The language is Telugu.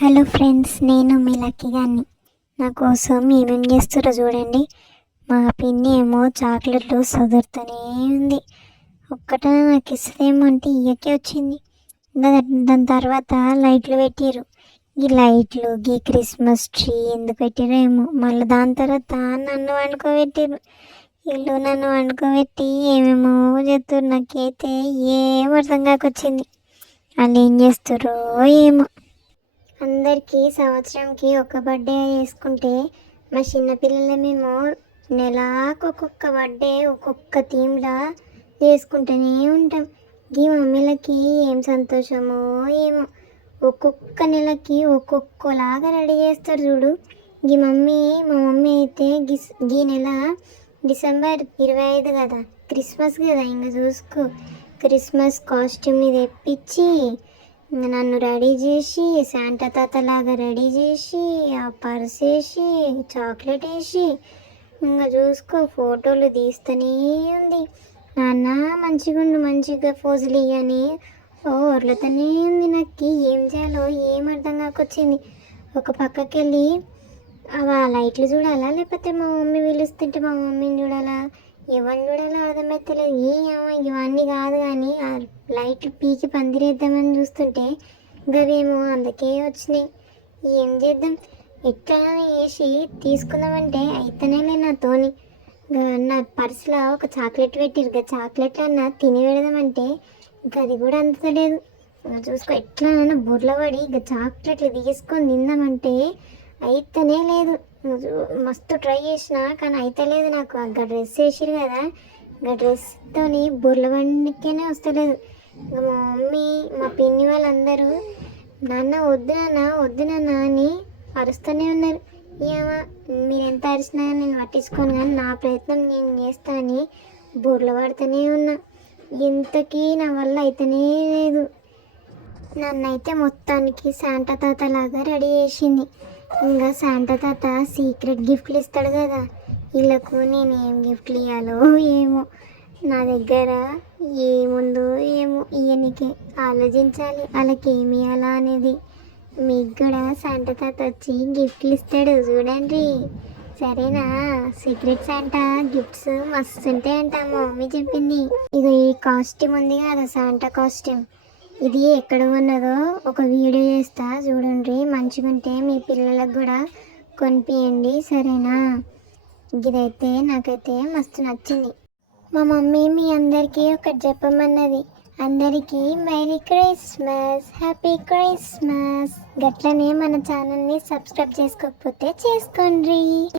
హలో ఫ్రెండ్స్, నేను మీ లక్కీ గారిని. నా కోసం ఏమేమి చేస్తారో చూడండి. మా పిన్ని ఏమో చాక్లెట్లు సదురుతూనే ఉంది. ఒక్కట నాకు ఇస్తుందేమో అంటే ఇయ్యకే వచ్చింది. దాని తర్వాత లైట్లు పెట్టారు. ఈ లైట్లు క్రిస్మస్ ట్రీ ఎందుకు పెట్టారో ఏమో. మళ్ళీ దాని తర్వాత నన్ను వండుకోబెట్టారు. వీళ్ళు నన్ను వండుకోబెట్టి ఏమేమో చేస్తారు. నాకైతే ఏం అర్థం కాకొచ్చింది. వాళ్ళు ఏం చేస్తారో ఏమో. అందరికీ సంవత్సరంకి ఒక బర్త్డే చేసుకుంటే మా చిన్నపిల్లలమేమో నెలకు ఒక్కొక్క బర్త్డే ఒక్కొక్క థీమ్లా చేసుకుంటూనే ఉంటాం. ఈ మమ్మీలకి ఏం సంతోషమో ఏమో. ఒక్కొక్క నెలకి ఒక్కొక్కలాగా రెడీ చేస్తారు చూడు. మా మమ్మీ అయితే ఈ నెల డిసెంబర్ 25 కదా, క్రిస్మస్ కదా, ఇంకా చూసుకో. క్రిస్మస్ కాస్ట్యూమ్ని తెప్పించి నన్ను రెడీ చేసి శాంటా తాతలాగా రెడీ చేసి ఆ పర్స్ వేసి చాక్లెట్ వేసి ఇంకా చూసుకో ఫోటోలు తీస్తూనే ఉంది. నాన్న మంచిగా పోజులు ఇవ్వని వర్లుతూనే ఉంది. నాకు ఏం చేయాలో ఏం అర్థం కాకొచ్చింది. ఒక పక్కకి వెళ్ళి ఆ లైట్లు చూడాలా, లేకపోతే మా మమ్మీ పిలుస్తుంటే మా మమ్మీని చూడాలా, ఎవరిని చూడాలో అర్థమవుతలేదు. ఇవన్నీ కాదు కానీ ఆ లైట్లు పీకి పందిరేద్దామని చూస్తుంటే గవేమో అందుకే వచ్చినాయి. ఏం చేద్దాం, ఎట్లా వేసి తీసుకుందామంటే అయితేనే నాతోని. నా పర్సులో ఒక చాక్లెట్ పెట్టిరు. చాక్లెట్ అన్నా తిని పెడదామంటే అది కూడా అందలేదు. చూసుకో ఎట్లా బుర్రలో పడి చాక్లెట్లు తీసుకొని తిందామంటే అయితేనే లేదు. మస్తు ట్రై చేసిన కానీ అయితే లేదు. నాకు ఆ డ్రెస్ వేసిరు కదా, ఆ డ్రెస్తో బుర్రల బండికేనే వస్తలేదు. మా మమ్మీ మా పిన్ని వాళ్ళందరూ నాన్న వద్దు నాన్న అని అరుస్తూనే ఉన్నారు. మీరు ఎంత అరిచినా నేను పట్టించుకోను కానీ నా ప్రయత్నం నేను చేస్తా అని బుర్రలు పడుతూనే ఉన్నా. ఇంతకీ నా వల్ల అయితేనే లేదు. నన్నైతే మొత్తానికి శాంటా తాత లాగా రెడీ చేసింది. ఇంకా శాంటా తాత సీక్రెట్ గిఫ్ట్లు ఇస్తాడు కదా, వీళ్ళకు నేను ఏం గిఫ్ట్లు ఇవ్వాలో ఏమో. నా దగ్గర ఏముందో ఏమో ఇవన్నీకి ఆలోచించాలి. వాళ్ళకి ఏమి ఇవ్వాలా అనేది. మీకు కూడా శాంటా తాత వచ్చి గిఫ్ట్లు ఇస్తాడు చూడండి, సరేనా? సీక్రెట్ శాంటా గిఫ్ట్స్ మస్తు ఉంటాయంట మా మమ్మీ చెప్పింది. ఇది ఈ కాస్ట్యూమ్ ఉంది కదా, శాంటా కాస్ట్యూమ్, ఇది ఎక్కడ ఉన్నదో ఒక వీడియో చేస్తా చూడండి. మంచిగా ఉంటే మీ పిల్లలకు కూడా కొనిపియండి, సరేనా? ఇదైతే నాకైతే మస్తు నచ్చింది. మా మమ్మీ మీ అందరికీ ఒకటి చెప్పమన్నది. అందరికీ మెరీ క్రిస్మస్, హ్యాపీ క్రిస్మస్. గట్లనే మన ఛానల్ని సబ్స్క్రైబ్ చేసుకోకపోతే చేసుకోండి.